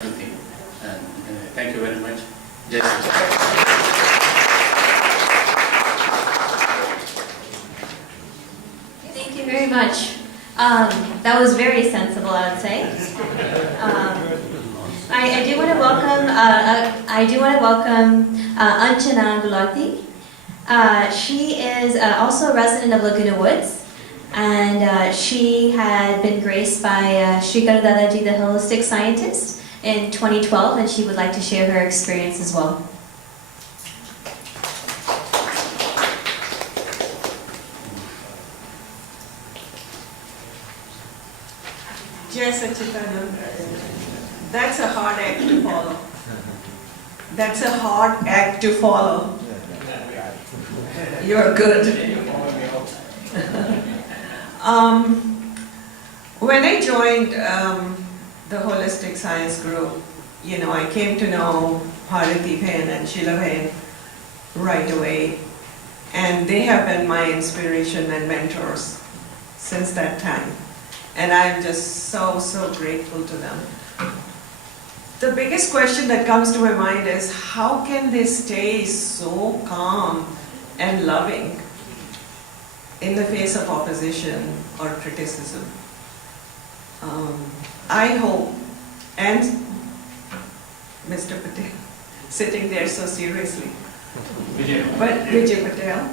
everything. And thank you very much. Yes. Thank you very much. That was very sensible, I would say. I do want to welcome Anjana Gulati. She is also a resident of Laguna Woods, and she had been graced by Sri Gulati, the holistic scientist, in 2012, and she would like to share her experience as well. Yes, Achitanand. That's a hard act to follow. That's a hard act to follow. You're good. When I joined the holistic science group, I came to know Bharati Bhen and Sheila Bhen right away, and they have been my inspiration and mentors since that time. And I'm just so grateful to them. The biggest question that comes to my mind is, how can they stay so calm and loving in the face of opposition or criticism? I hope, and Mr. Patel, sitting there so seriously, but Vijay Patel,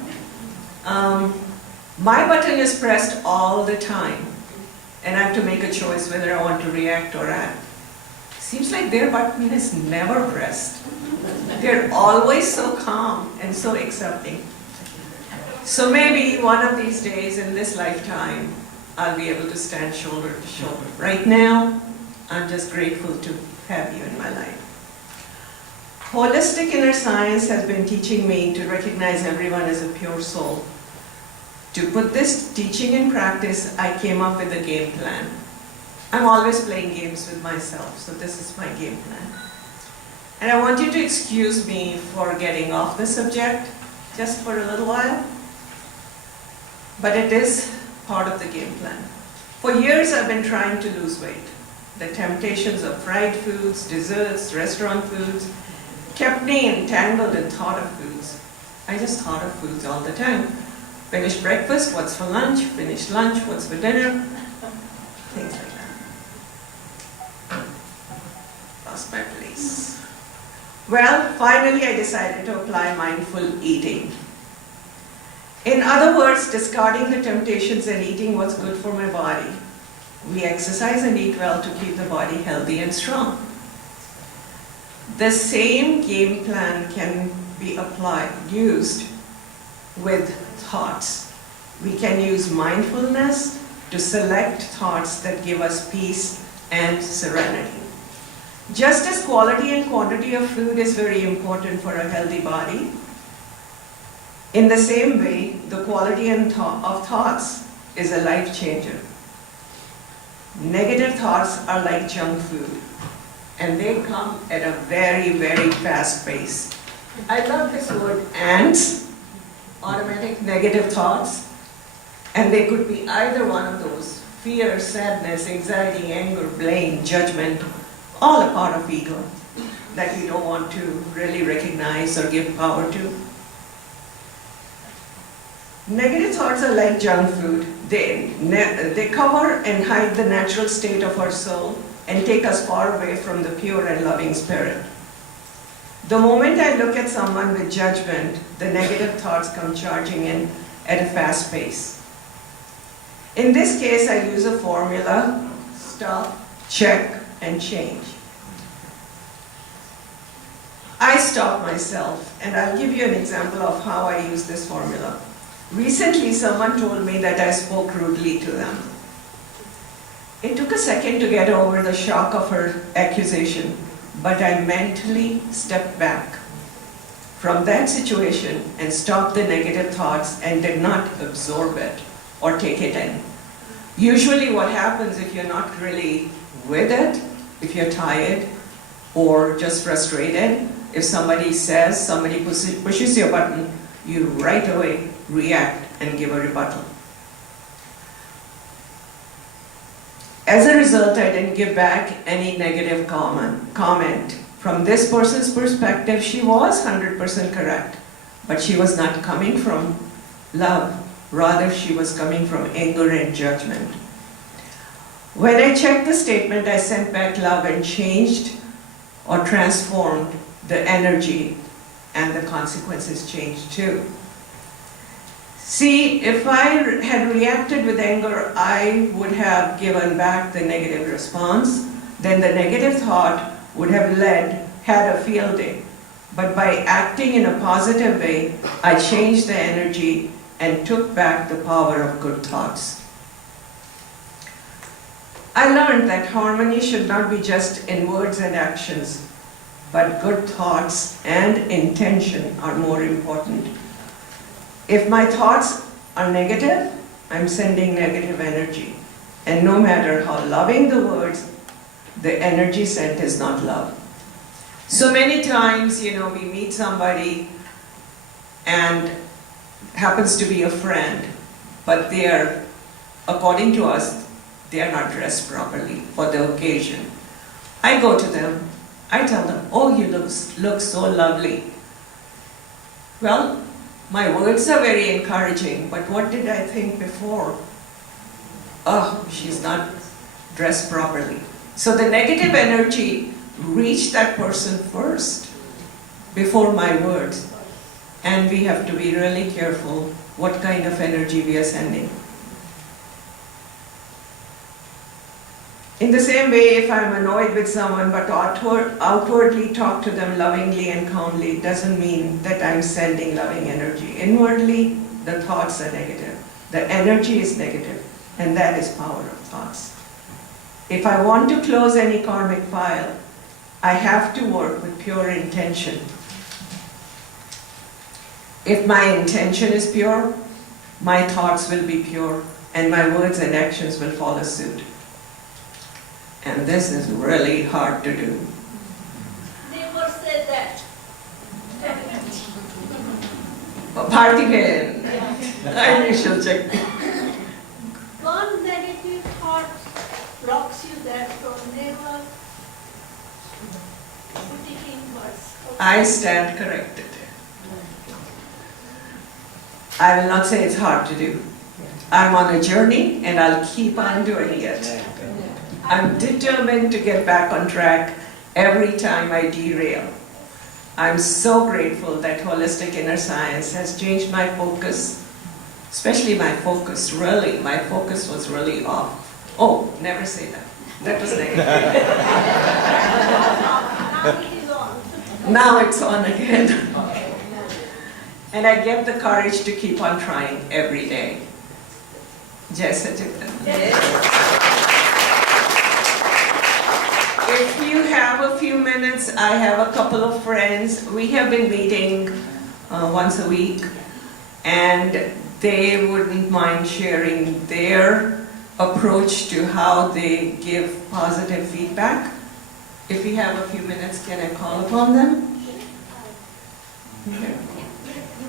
my button is pressed all the time, and I have to make a choice whether I want to react or act. Seems like their button is never pressed. They're always so calm and so accepting. So maybe one of these days in this lifetime, I'll be able to stand shoulder to shoulder. Right now, I'm just grateful to have you in my life. Holistic inner science has been teaching me to recognize everyone as a pure soul. To put this teaching in practice, I came up with a game plan. I'm always playing games with myself, so this is my game plan. And I want you to excuse me for getting off the subject just for a little while, but it is part of the game plan. For years, I've been trying to lose weight. The temptations of fried foods, desserts, restaurant foods kept me entangled in thought of foods. I just thought of foods all the time. Finish breakfast, what's for lunch? Finish lunch, what's for dinner? Things like that. Lost my place. Well, finally I decided to apply mindful eating. In other words, discarding the temptations and eating what's good for my body. We exercise and eat well to keep the body healthy and strong. The same game plan can be used with thoughts. We can use mindfulness to select thoughts that give us peace and serenity. Just as quality and quantity of food is very important for a healthy body, in the same way, the quality of thoughts is a life changer. Negative thoughts are like junk food, and they come at a very fast pace. I love this word, ants, automatic negative thoughts, and they could be either one of those: fear, sadness, anxiety, anger, blame, judgment, all a part of ego that we don't want to really recognize or give power to. Negative thoughts are like junk food. They cover and hide the natural state of our soul and take us far away from the pure and loving spirit. The moment I look at someone with judgment, the negative thoughts come charging in at a fast pace. In this case, I use a formula: stop, check, and change. I stop myself, and I'll give you an example of how I use this formula. Recently, someone told me that I spoke rudely to them. It took a second to get over the shock of her accusation, but I mentally stepped back from that situation and stopped the negative thoughts and did not absorb it or take it in. Usually what happens if you're not really with it, if you're tired or just frustrated, if somebody pushes your button, you right away react and give a rebuttal. As a result, I didn't give back any negative comment. From this person's perspective, she was 100% correct, but she was not coming from love. Rather, she was coming from anger and judgment. When I checked the statement, I sent back love and changed or transformed the energy, and the consequences changed too. See, if I had reacted with anger, I would have given back the negative response. Then the negative thought would have had a field day. But by acting in a positive way, I changed the energy and took back the power of good thoughts. I learned that harmony should not be just in words and actions, but good thoughts and intention are more important. If my thoughts are negative, I'm sending negative energy. And no matter how loving the words, the energy sent is not love. So many times, we meet somebody and happens to be a friend, but they are, according to us, they are not dressed properly for the occasion. I go to them, I tell them, oh, you look so lovely. Well, my words are very encouraging, but what did I think before? Oh, she's not dressed properly. So the negative energy reached that person first before my words. And we have to be really careful what kind of energy we are sending. In the same way, if I'm annoyed with someone but outwardly talk to them lovingly and calmly, it doesn't mean that I'm sending loving energy. Inwardly, the thoughts are negative. The energy is negative, and that is power of thoughts. If I want to close any karmic file, I have to work with pure intention. If my intention is pure, my thoughts will be pure, and my words and actions will follow suit. And this is really hard to do. Never said that. Particle. I shall check. One negative thought blocks you that from never putting in words. Okay. I stand corrected. I will not say it's hard to do. I'm on a journey and I'll keep on doing it. I'm determined to get back on track every time I derail. I'm so grateful that holistic inner science has changed my focus, especially my focus, really. My focus was really off. Oh, never say that. That was negative. Now it is on. Now it's on again. And I get the courage to keep on trying every day. Jai Sachidananda. If you have a few minutes, I have a couple of friends. We have been meeting once a week, and they wouldn't mind sharing their approach to how they give positive feedback. If you have a few minutes, can I call upon them? You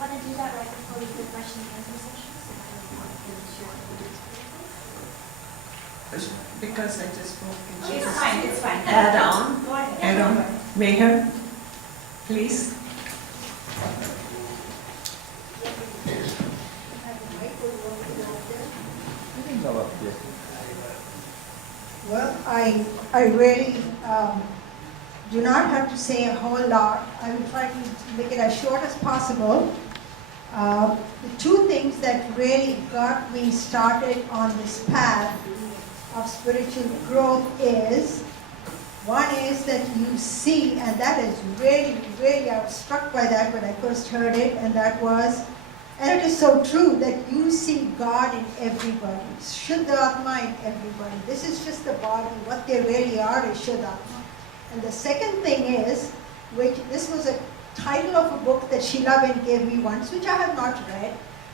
want to do that right before we do the question and answer session? Because I just spoke. It's fine, it's fine. Add on. Go ahead. Add on. Meher, please. Well, I really do not have to say a whole lot. I will try to make it as short as possible. The two things that really got me started on this path of spiritual growth is, one is that you see, and that is really, I was struck by that when I first heard it, and that was, and it is so true, that you see God in everybody, Shuddhatma in everybody. This is just the body, what they really are is Shuddhatma. And the second thing is, which this was a title of a book that Sheila Ben gave me once, which I have not read,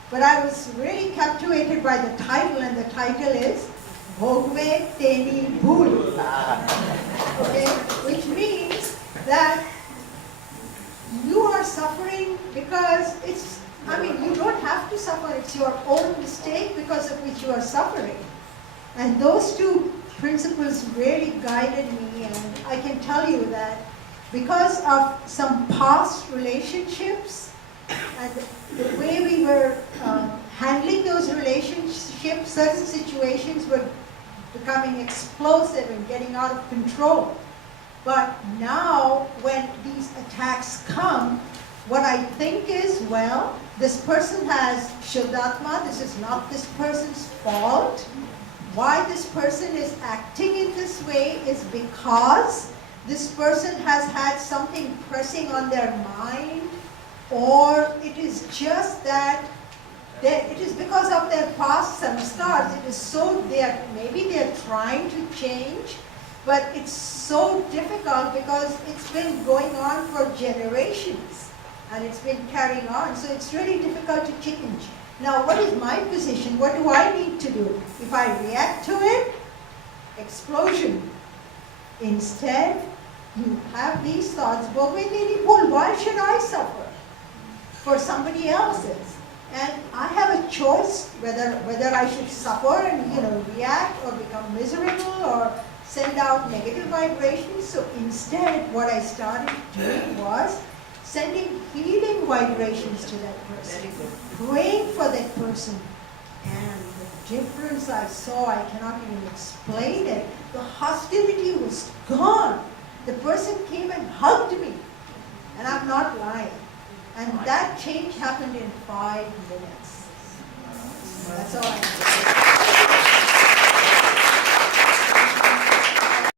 but I was really captivated by the title, and the title is Bhogve Teni Bhul. Okay, which means that you are suffering because you don't have to suffer, it's your own mistake because of which you are suffering. And those two principles really guided me, and I can tell you that because of some past relationships and the way we were handling those relationships, certain situations were becoming explosive and getting out of control. But now, when these attacks come, what I think is, well, this person has Shuddhatma, this is not this person's fault. Why this person is acting in this way is because this person has had something pressing on their mind, or it is just that it is because of their past samskars. It is so maybe they're trying to change, but it's so difficult because it's been going on for generations and it's been carrying on. So it's really difficult to change. Now, what is my position? What do I need to do? If I react to it, explosion. Instead, you have these thoughts, why should I suffer for somebody else's? And I have a choice whether I should suffer and react or become miserable or send out negative vibrations. So instead, what I started doing was sending healing vibrations to that person, praying for that person. And the difference I saw, I cannot even explain it. The hostility was gone. The person came and hugged me. And I'm not lying. And that change happened in 5 minutes. That's all I can say.